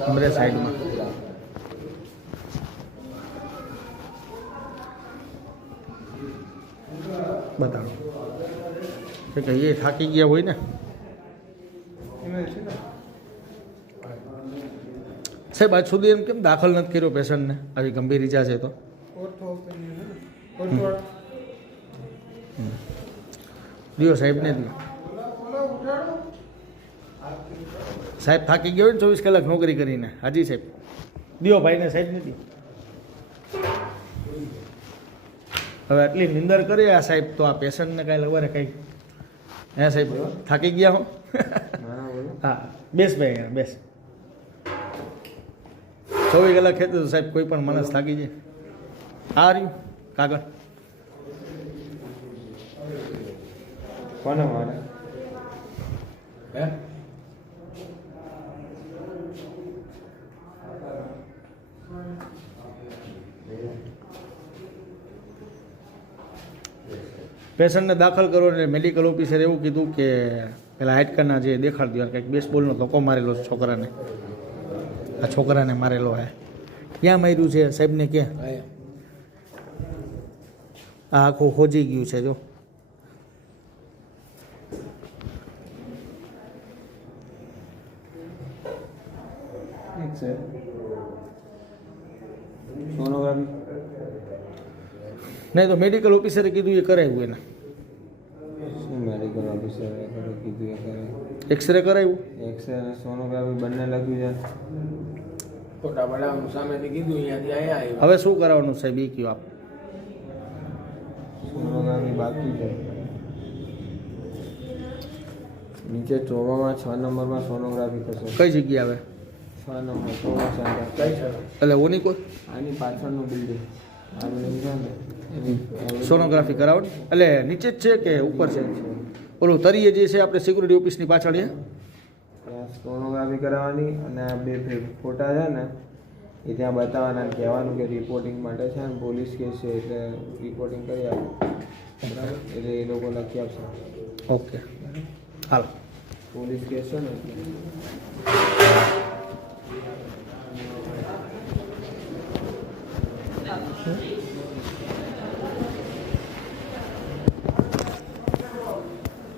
हमरे साइड में बताओ કે એ થાકી ગયા હોય ને સાહેબ આજ સુધી એમ કેમ દાખલ નથી કર્યો પેશન્ટને આવી ગંભીર ઈજા છે તો દિયો સાહેબને જ સાહેબ થાકી ગયો ને 24 કલાક નોકરી કરીને હાજી સાહેબ દિયો ભાઈને સાહેબ નથી હવે આટલી નિંદર કરે આ સાહેબ તો આ પેશન્ટને કાંઈ લવારે કંઈક હે સાહેબ થાકી ગયા હો હા બેસ ભાઈ અહીંયા બેસ 24 કલાક ખેતો તો સાહેબ કોઈ પણ માણસ થાકી જાય આ રહ્યું કાગળ કોને મારે હે પેશન્ટને દાખલ કરો એટલે મેડિકલ ઓફિસરે એવું કીધું કે પેલા હાડકાના જે દેખાડી દો કંઈક બેસબોલનો ધક્કો મારેલો છે છોકરાને આ છોકરાને મારેલો હે ક્યાં માર્યું છે સાહેબને ક્યાં આ આખું હોજી ગયું છે જો સોનોગ્રાફી નહીં તો મેડિકલ ઓફિસરે કીધું એ કરાવ્યું એને શું મેડિકલ ઓફિસરે કીધું એ કરે એક્સરે કરાવ્યું એક્સરે અને સોનોગ્રાફી બંને લખ્યું છે ફોટા પડાવવાનું સામેથી કીધું અહીંયાથી અહીંયા હવે શું કરાવવાનું સાહેબ એ કયો આપ સોનોગ્રાફી બાકી છે નીચે ચોવામાં 6 નંબરમાં સોનોગ્રાફી થશે કઈ જગ્યા આવે 6 નંબર ચોવા સેન્ટર કઈ છે એટલે ઓની કોઈ આની પાછળનું બિલ્ડિંગ આ બિલ્ડિંગ છે ને એની સોનોગ્રાફી કરાવવાની એટલે નીચે જ છે કે ઉપર છે ઓલું તરીએ જે છે આપણે સિક્યુરિટી ઓફિસની પાછળ છે ત્યાં સોનોગ્રાફી કરાવવાની અને આ બે ફોટા છે ને એ ત્યાં બતાવવાના અને કહેવાનું કે રિપોર્ટિંગ માટે છે ને પોલીસ કેસ છે એટલે રિપોર્ટિંગ કરી આપો બરાબર એટલે એ લોકો લખી આપશે ઓકે હાલો પોલીસ કેસ છે ને એટલે